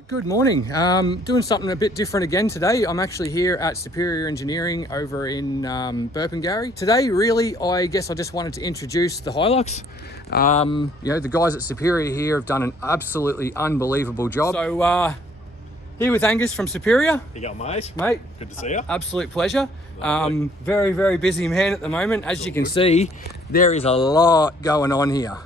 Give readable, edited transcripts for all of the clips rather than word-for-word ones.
Right, good morning. Doing something a bit different again today. I'm actually here at Superior Engineering over in Burpengary. Today, really, I guess I just wanted to introduce the Hilux. The guys at Superior here have done an absolutely unbelievable job. So, here with Angus from Superior. You got mate? Mate. Good to see you. Absolute pleasure. Very, very busy man at the moment. As you can see, there is a lot going on here.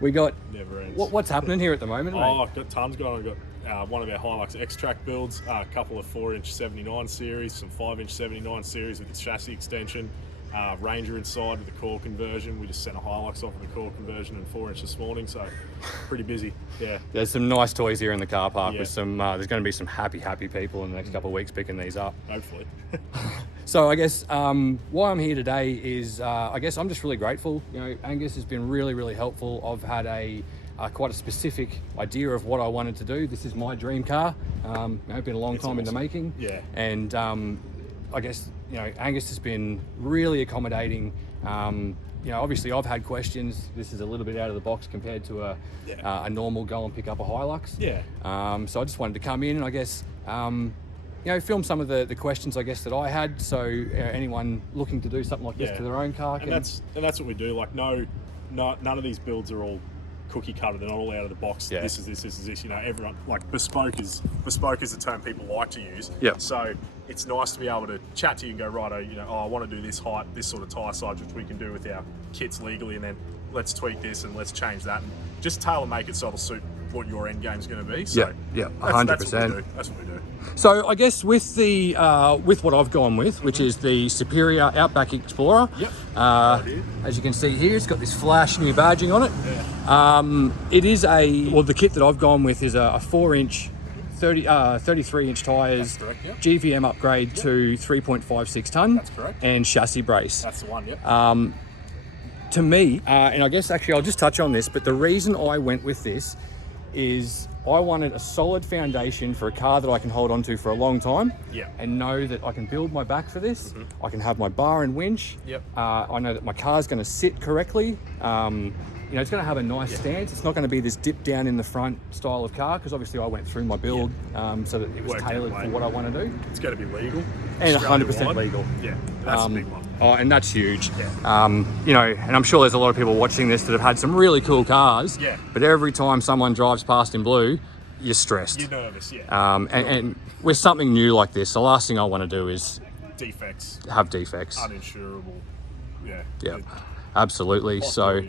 We got... Never ends. What's happening here at the moment, mate? I've got tons going on. I've got one of our Hilux X-Track builds, a couple of 4-inch 79 series, some 5-inch 79 series with the chassis extension, Ranger inside with the core conversion. We just sent a Hilux off with the core conversion and 4-inch this morning, so pretty busy. Yeah. There's some nice toys here in the car park with some. There's going to be some happy people in the next couple of weeks picking these up. Hopefully. So I guess why I'm here today is I guess I'm just really grateful. Angus has been really helpful. I've had quite a specific idea of what I wanted to do. This is my dream car. It's been a long time in the making. Yeah. And I guess Angus has been really accommodating. Obviously I've had questions. This is a little bit out of the box compared to a normal go and pick up a Hilux. Yeah. So I just wanted to come in and I guess film some of the questions I guess that I had. So anyone looking to do something like this to their own car can... And that's what we do. Like none of these builds are all cookie cutter. They're not all out of the box. Yeah. This is this. Everyone, like bespoke is the term people like to use. Yeah. So it's nice to be able to chat to you and go, righto, I want to do this height, this sort of tyre size, which we can do with our kits legally, and then let's tweak this and let's change that and just tailor make it so it'll suit what your end game's going to be. So 100%. That's what we do. So I guess with the with what I've gone with, which is the Superior Outback Explorer. Yep. As you can see here, it's got this flash new badging on it. Yeah. It is the kit that I've gone with is a 4-inch 33-inch tyres, correct, yep. GVM upgrade to 3.56 tonne. That's correct. And chassis brace. That's the one, yep. To me, and I guess actually I'll just touch on this, but the reason I went with this is I wanted a solid foundation for a car that I can hold on to for a long time. Yeah. And know that I can build my back for this. Mm-hmm. I can have my bar and winch. Yep. I know that my car's going to sit correctly. It's going to have a nice stance. It's not going to be this dip down in the front style of car, because obviously I went through my build so that it was tailored for what I want to do. It's going to be legal. And 100% legal. Yeah, that's a big one. Oh, and that's huge. Yeah. And I'm sure there's a lot of people watching this that have had some really cool cars. Yeah. But every time someone drives past in blue, you're stressed. You're nervous, yeah. And with something new like this, the last thing I want to do is defects. Have defects. Uninsurable. Yeah. Yeah. Absolutely. So,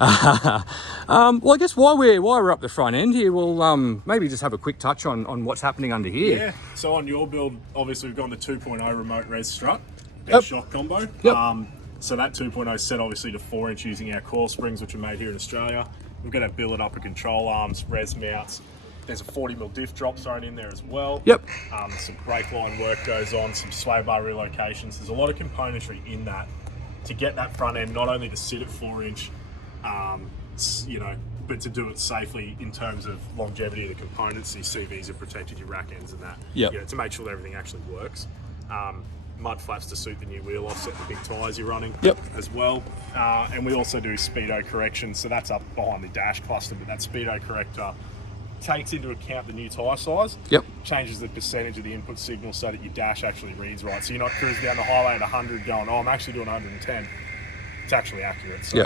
are well, I guess while we're up the front end here, we'll maybe just have a quick touch on what's happening under here. Yeah. So on your build, obviously we've gone the 2.0 remote res strut, shock combo. Yep. So that 2.0 is set obviously to 4-inch using our coil springs, which are made here in Australia. We've got our billet upper control arms, res mounts. There's a 40mm diff drop thrown in there as well. Yep. Some brake line work goes on, some sway bar relocations. There's a lot of componentry in that to get that front end not only to sit at 4-inch, but to do it safely in terms of longevity of the components. Your CVs have protected your rack ends and that. Yep. To make sure that everything actually works. Mud flaps to suit the new wheel offset, the big tyres you're running as well. And we also do speedo correction, so that's up behind the dash cluster, but that speedo corrector takes into account the new tyre size, changes the percentage of the input signal so that your dash actually reads right. So you're not cruising down the highway at 100 going, I'm actually doing 110. It's actually accurate. So,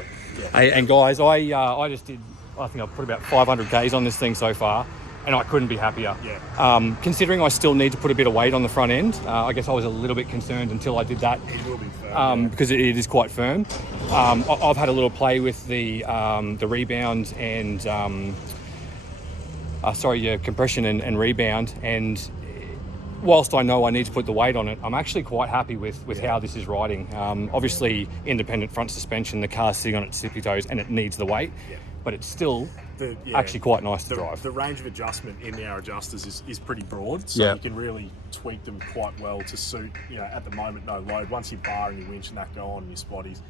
And guys, I just did, I think I've put about 500 Ks on this thing so far, and I couldn't be happier. Yeah. Considering I still need to put a bit of weight on the front end, I guess I was a little bit concerned until I did that. It will be firm, because it is quite firm. I've had a little play with the rebound and compression and rebound, and whilst I know I need to put the weight on it, I'm actually quite happy with how this is riding. Obviously, independent front suspension, the car's sitting on its tippy toes and it needs the weight, but it's still actually quite nice to drive. The range of adjustment in our adjusters is pretty broad, so you can really tweak them quite well to suit, at the moment, no load. Once your bar and your winch and that go on and your spotties,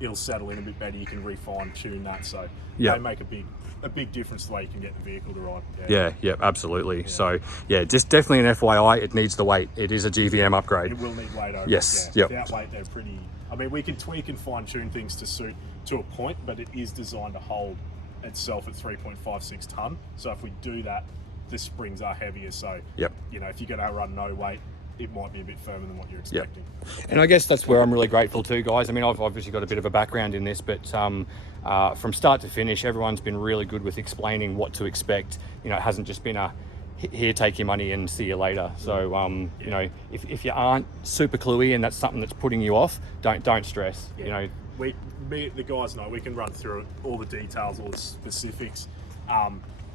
it'll settle in a bit better. You can refine tune that, so they make a big difference the way you can get the vehicle to ride. Yeah, absolutely. So just definitely an FYI, it needs the weight. It is a GVM upgrade. It will need weight over. Yes. Without weight, they're pretty. I mean, we can tweak and fine tune things to suit to a point, but it is designed to hold itself at 3.56 ton. So if we do that, the springs are heavier. So Yep. you know, if you're going to run no weight, it might be a bit firmer than what you're expecting. And I guess that's where I'm really grateful too, guys. I mean, I've obviously got a bit of a background in this, but from start to finish, everyone's been really good with explaining what to expect. You know, it hasn't just been a here, take your money and see you later. So, you know, if you aren't super cluey and that's something that's putting you off, don't stress. Yeah. You know, the guys know we can run through all the details, all the specifics,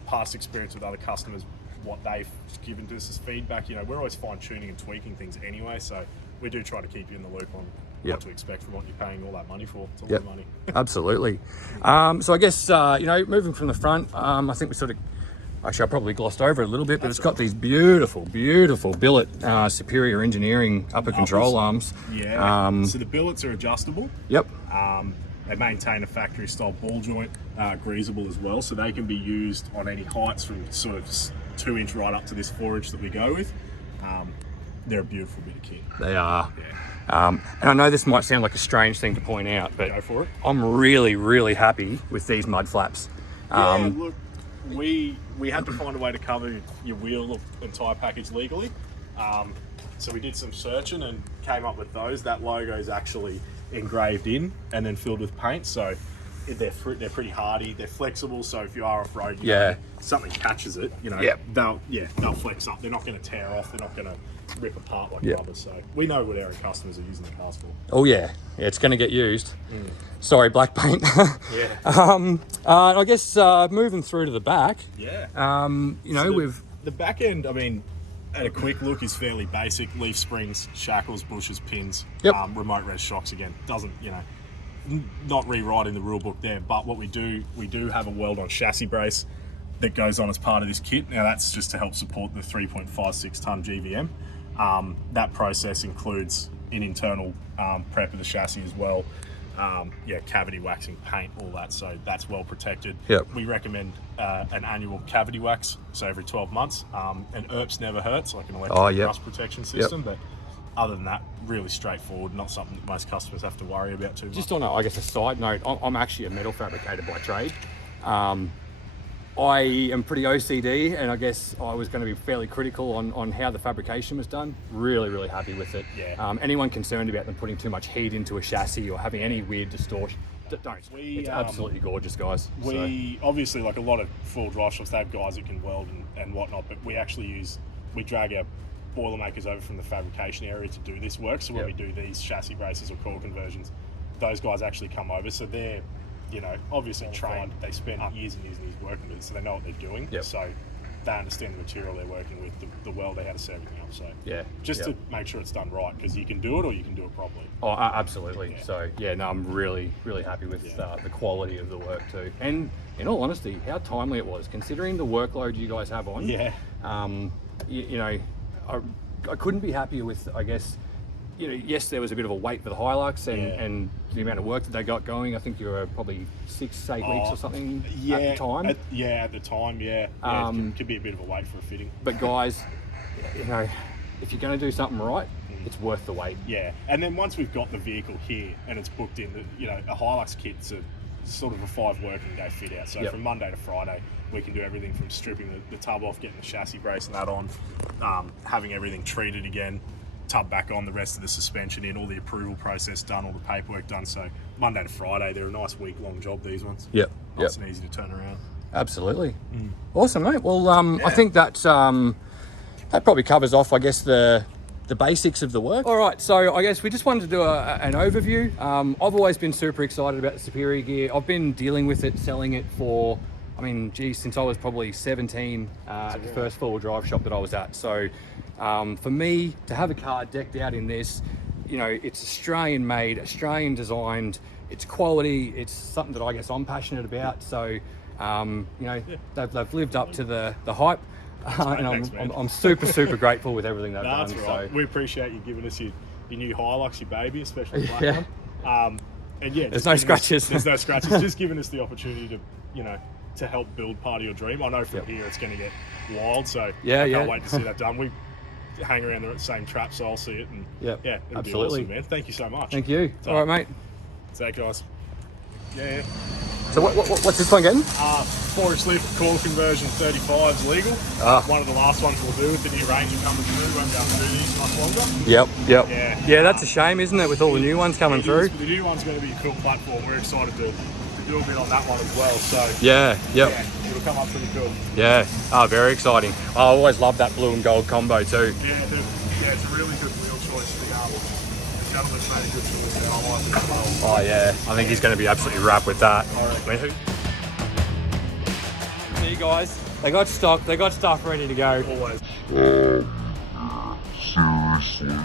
past experience with other customers, what they've given to us as feedback. You know, we're always fine tuning and tweaking things anyway, so we do try to keep you in the loop on what to expect from what you're paying all that money for. It's a lot of money. Absolutely. So I guess you know, moving from the front, I think we sort of, actually I probably glossed over it a little bit, but it's got these beautiful Billet Superior Engineering upper control arms. Yeah. So the billets are adjustable. Yep. They maintain a factory style ball joint, greasable as well, so they can be used on any heights from sort of 2 inch right up to this 4 inch that we go with. They're a beautiful bit of kit. They are. Yeah. And I know this might sound like a strange thing to point out, but Go for it. I'm really happy with these mud flaps. Yeah, look, we had to find a way to cover your wheel and tyre package legally. So we did some searching and came up with those. That logo is actually engraved in and then filled with paint. So they're pretty hardy. They're flexible. So if you are off road, something catches it, you know, they'll flex up. They're not going to tear off. They're not going to rip apart like rubber. So we know what our customers are using the cars for. Oh yeah, it's going to get used. Sorry, black paint. I guess moving through to the back. Yeah. You know, so the back end, I mean, at a quick look, is fairly basic. Leaf springs, shackles, bushes, pins, remote res shocks. Again, doesn't, you know, not rewriting the rule book there, but what we do have a weld-on chassis brace that goes on as part of this kit. Now that's just to help support the 3.56 ton GVM. That process includes an internal prep of the chassis as well. Cavity waxing, paint, all that, so that's well protected. We recommend an annual cavity wax, so every 12 months. And ERPs never hurts, like an electric rust protection system, but other than that, really straightforward, not something that most customers have to worry about too much. Just on I guess a side note, I'm actually a metal fabricator by trade. I am pretty OCD, and I guess I was going to be fairly critical on how the fabrication was done. Really happy with it. Anyone concerned about them putting too much heat into a chassis or having any weird distortion, don't. It's absolutely gorgeous, guys. Obviously, like a lot of four-wheel drive shops, they have guys that can weld and whatnot, but we drag our Boilermakers over from the fabrication area to do this work. So when we do these chassis braces or core conversions, those guys actually come over. So they're, you know, obviously trained. They spend years and years working with it, so they know what they're doing. So they understand the material they're working with, the weld, how to set everything up. So just to make sure it's done right, because you can do it or you can do it properly. Oh, absolutely. So I'm really happy with the quality of the work too. And in all honesty, how timely it was, considering the workload you guys have on. You know, I couldn't be happier with, I guess, you know, yes, there was a bit of a wait for the Hilux and the amount of work that they got going. I think you were probably 6-8 weeks or something at the time. At the time, it could be a bit of a wait for a fitting. But guys, you know, if you're going to do something right, it's worth the wait. Yeah, and then once we've got the vehicle here and it's booked in, you know, a Hilux kit's sort of a 5 working day fit out. So from Monday to Friday, we can do everything from stripping the tub off, getting the chassis brace and that on, having everything treated again, tub back on, the rest of the suspension in, all the approval process done, all the paperwork done. So Monday to Friday, they're a nice week-long job, these ones. Nice and easy to turn around. Absolutely. Awesome, mate. Well, I think that probably covers off, I guess, the basics of the work. All right, so I guess we just wanted to do an overview. I've always been super excited about the Superior gear. I've been dealing with it, selling it for, I mean, geez, since I was probably 17 at the first four-wheel drive shop that I was at. So for me to have a car decked out in this, you know, it's Australian made, Australian designed, it's quality, it's something that I guess I'm passionate about. So, you know, they've lived up to the hype. And Thanks, I'm super grateful with everything they've done. That's right. So we appreciate you giving us your new Hilux, your baby, especially the black one. And there's no scratches. There's no scratches. Just giving us the opportunity to, you know, to help build part of your dream. I know from here it's going to get wild, so I can't wait to see that done. We hang around the same trap, so I'll see it, and it'll be awesome, man. Thank you so much. Thank you. All right, mate. See you guys. Yeah. So what's this one getting? 4-inch leaf core conversion 35 is legal. One of the last ones we'll do with the new Ranger coming through. Won't be able to do these much longer. Yep. Yeah, that's a shame, isn't it, with all the new ones coming through? The new one's going to be a cool platform. We're excited to do a bit on that one as well. So Yeah, it'll come up pretty cool. Yeah, very exciting. I always love that blue and gold combo too. Yeah, it's a really good wheel choice. The gentleman's made a good choice there. I like it as well. Oh yeah, I think he's going to be absolutely wrapped with that. See you guys. They got stock. They got stuff ready to go. Always. Seriously.